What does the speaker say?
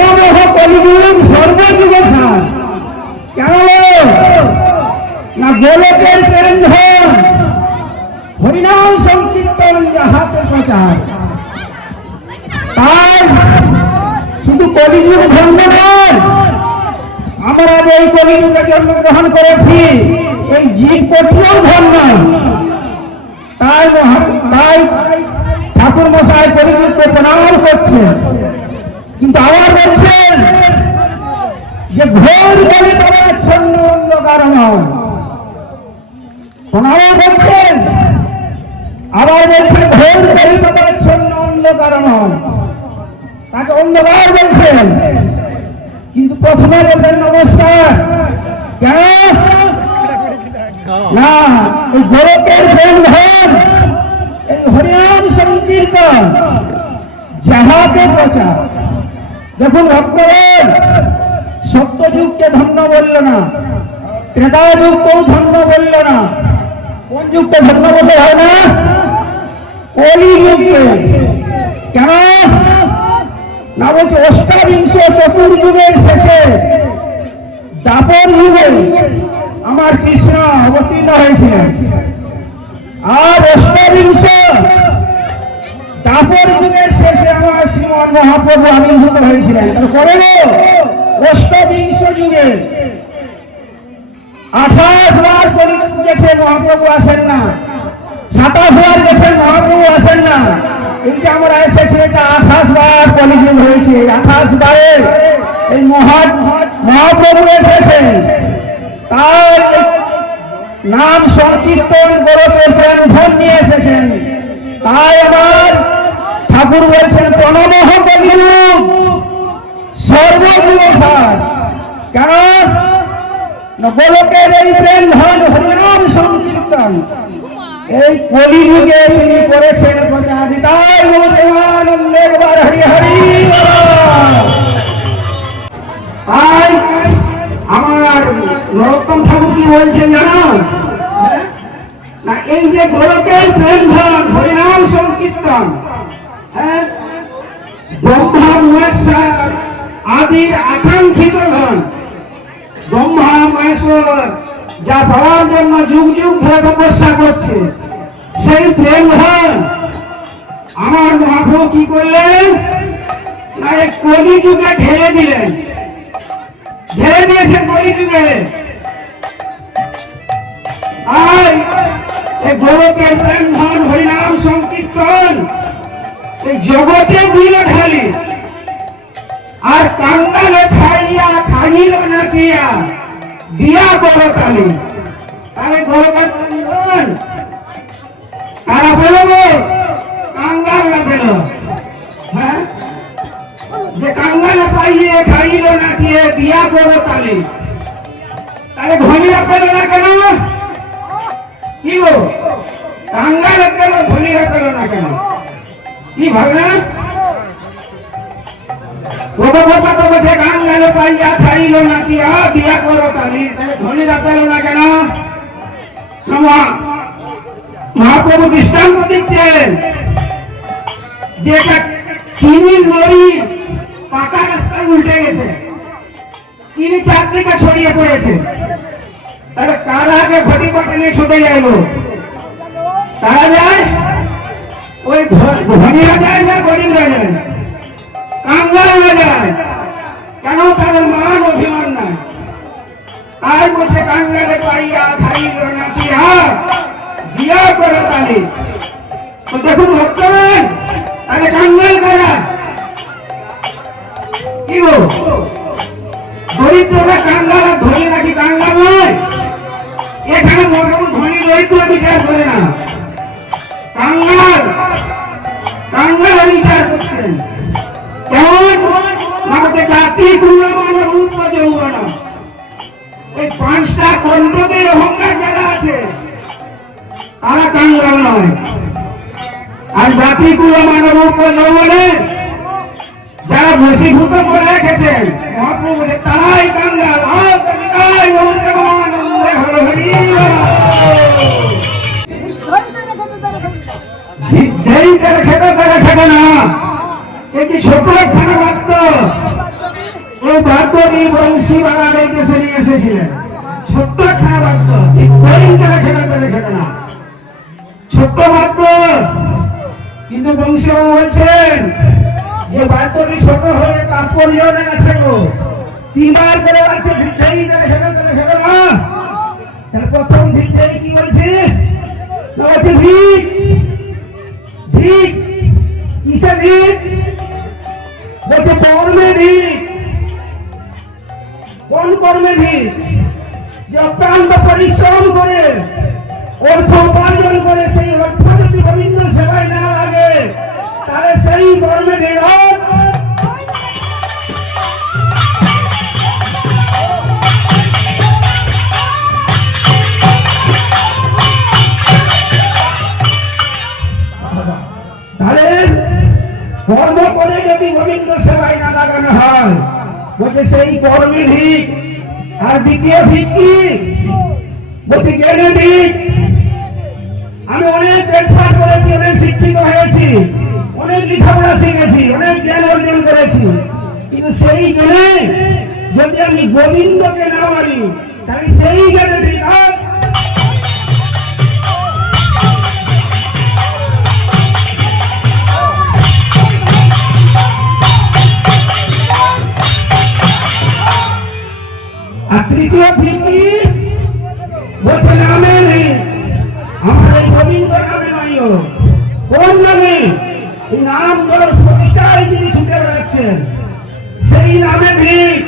প্রণবহ কলিযুগ সর্বযুগে সার। কেন না গোলকের প্রেম ধন, হরিনাম সংকীর্তন যাহাতে প্রচার। তার শুধু কলিযুগ ধন্য নয়, আমরা এই কলিযুগে জন্মগ্রহণ করেছি, এই জীব কোটিও ধন্য। তাই ঠাকুর মশাই কলিযুগকে প্রণাম করছে, কিন্তু আবার বলছেন যে ঘোর কলিকাচ্ছন্ন অন্ধকারময়। প্রণাম করছেন, আবার বলছেন ঘোর কলিকাচ্ছন্ন অন্ধকারময়। তাকে অন্ধকার বলছেন, কিন্তু প্রথমে বলবেন নমস্কার। কেন না এই গোলকের প্রেম ধন, এই হরিনাম সংকীর্তন যাহাতে প্রচার। দেখুন ভক্তগণ, সত্যযুগকে ধন্য বলল না, ত্রেতা যুগকেও ধন্য বলল না, কোন যুগকে ধন্য বলতে হয় না? কলিযুগকে। কেন না বলছে অষ্টাবিংশ চতুর্যুগের শেষে দাপর যুগে আমার কৃষ্ণ অবতীর্ণ হয়েছিলেন, আর অষ্টাবিংশ দাপর যুগের শেষে আমার শ্রীমন মহাপ্রভু আবির্ভূত হয়েছিলেন। তারপরে অষ্টাবিংশ যুগে 28 বার কলিযুগ গেছে, মহাপ্রভু আসেন না। 27 বার গেছেন, মহাপ্রভু আসেন না। এই যে আমরা এসেছি, এটা 28 বার কলিযুগ হয়েছে। 28 বারে এই মহাপ্রভু এসেছেন, তার নাম সংকীর্তন গোলকের প্রেম ধন নিয়ে এসেছেন। তাই আমার ঠাকুর বলছেন প্রণবহ কলিযুগ সর্বযুগ সার। কেন গোলকের এই প্রেম ধন হরিনাম সংকীর্তন এই কলিযুগে তিনি করেছেন প্রচার। তাই দেবানন্দে একবার হরি হরি। তাই আমার নরোত্তম ঠাকুর কি বলছেন জানো না, এই যে গোলকের প্রেম ধন হরিনাম সংকীর্তন, হ্যাঁ, ব্রহ্মা মহেশ্বর আদির আকাঙ্ক্ষিত ধন। ব্রহ্মা মহেশ্বর যা পাওয়ার জন্য যুগ যুগ ধরে তপস্যা করছে, সেই প্রেম ধন আমার মহাপ্রভু কি করলেন না এই কলিযুগে ঢেলে দিলেন, ঢেলে দিয়েছেন কলিযুগে। আর এই গোলকের প্রেম ধন হরিনাম সংকীর্তন এই জগতে দিল ঢালি, আর কাঙ্গালে খাইয়া খাইল নাচিয়া দিয়া বড় কালী। তাহলে গোলকের প্রেম ধন কারা পেল? কাঙ্গালরা পেল। হ্যাঁ, যে কাঙ্গালে পাইয়ে খাইল নাচিয়ে দিয়া বড় কালী। তাহলে ধনীরা পেল না কেন? কি গো, কাঙ্গালে পেল, ধনীরা পেল না কেন? কি ভাবনা? কথা তো বলছে কাঙ্গালে পাইয়া খাইল নাচিয়া দিয়া করো কালী, তাহলে ধনীরা পেল না কেন? মহাপ্রভু দৃষ্টান্ত দিচ্ছেন যে চিনির লরি পাকা রাস্তায় উল্টে গেছে, চিনি চারদিকে ছড়িয়ে পড়েছে। তাহলে কারা আগে ঘটি পাটা নিয়ে ছুটে যাইল? তারা যায়, ওই ধনীরা যায় না গরিবরা যায়? কাঙ্গালরা যায়। কেন? তাদের মান অভিমান নাই। তাই বসে কাঙ্গালে পাইয়া খাইল নাচিয়া দিয়া করো কালী। তো দেখুন ভক্তগণ, তাহলে কাঙ্গাল কারা? কি গো, দরিদ্ররা কাঙ্গাল আর ধনী নাকি কাঙ্গাল নয়? এখানে মোটামুটি ধনী দরিদ্র বিচার করে না, কাঙ্গাল কাঙ্গাল বিচার করছেন। কেমন? আমাদের জাতি গুণমান রূপ যৌবন, এই 5টা খণ্ডদের অহংকার যারা আছে তারা কাঙ্গাল নয়। আর জাতি গুণমান রূপ যৌবনে যারা বশীভূত করে রেখেছেন মহাপ্রভু, তারাই কাঙ্গাল। খেতে তারা খেতে না, এই যে ছোট খানা মাত্র এই বাদ্যটি বংশী বাগানে দেশে নিয়ে এসেছিলেন। ছোট্ট খানা বাদ্য, দীর্ঘই তারা খেলা করে খেলে না, ছোট্ট বাদ্য। কিন্তু বংশীবাবু বলছেন যে বাদ্যটি ছোট হয়ে তাৎপর্য অনেক আছে গো। তিনবার করে বলছে ভিড়েই তারা খেলা করে খেলে না। তাহলে প্রথম ভিড়েই কি বলছে? না বলছে ভিড়, ভিড় কিসে ভিড়? বলছে কর্মে ভিড়। কোন কর্মে ভিড়? যে অক্লান্ত পরিশ্রম করে অর্থ উপার্জন করে সেই অর্থ যদি গোবিন্দ সেবায় না লাগে তাহলে সেই কর্মে ভিড়। তাহলে কর্ম করে যদি গোবিন্দ সেবায় না লাগানো হয় বলছে সেই কর্মে ভিড়। আর দ্বিতীয় ভিড় কি? বলছি জ্ঞানে ভিড়। আমি অনেক ব্রেকফাস্ট করেছি, অনেক শিক্ষিত হয়েছি, অনেক লেখাপড়া শিখেছি, অনেক জ্ঞান অর্জন করেছি, কিন্তু সেই জ্ঞানে যদি আমি গোবিন্দকে না মানি তাহলে সেই জ্ঞানে ভিড়। আর তৃতীয় ভিত্তি বলছে নামে নেই। আমার এই গোবিন্দ নামে নাই। কোন নামে? এই নাম প্রতিষ্ঠায় যিনি ছুটে বেড়াচ্ছেন সেই নামে ভিড়।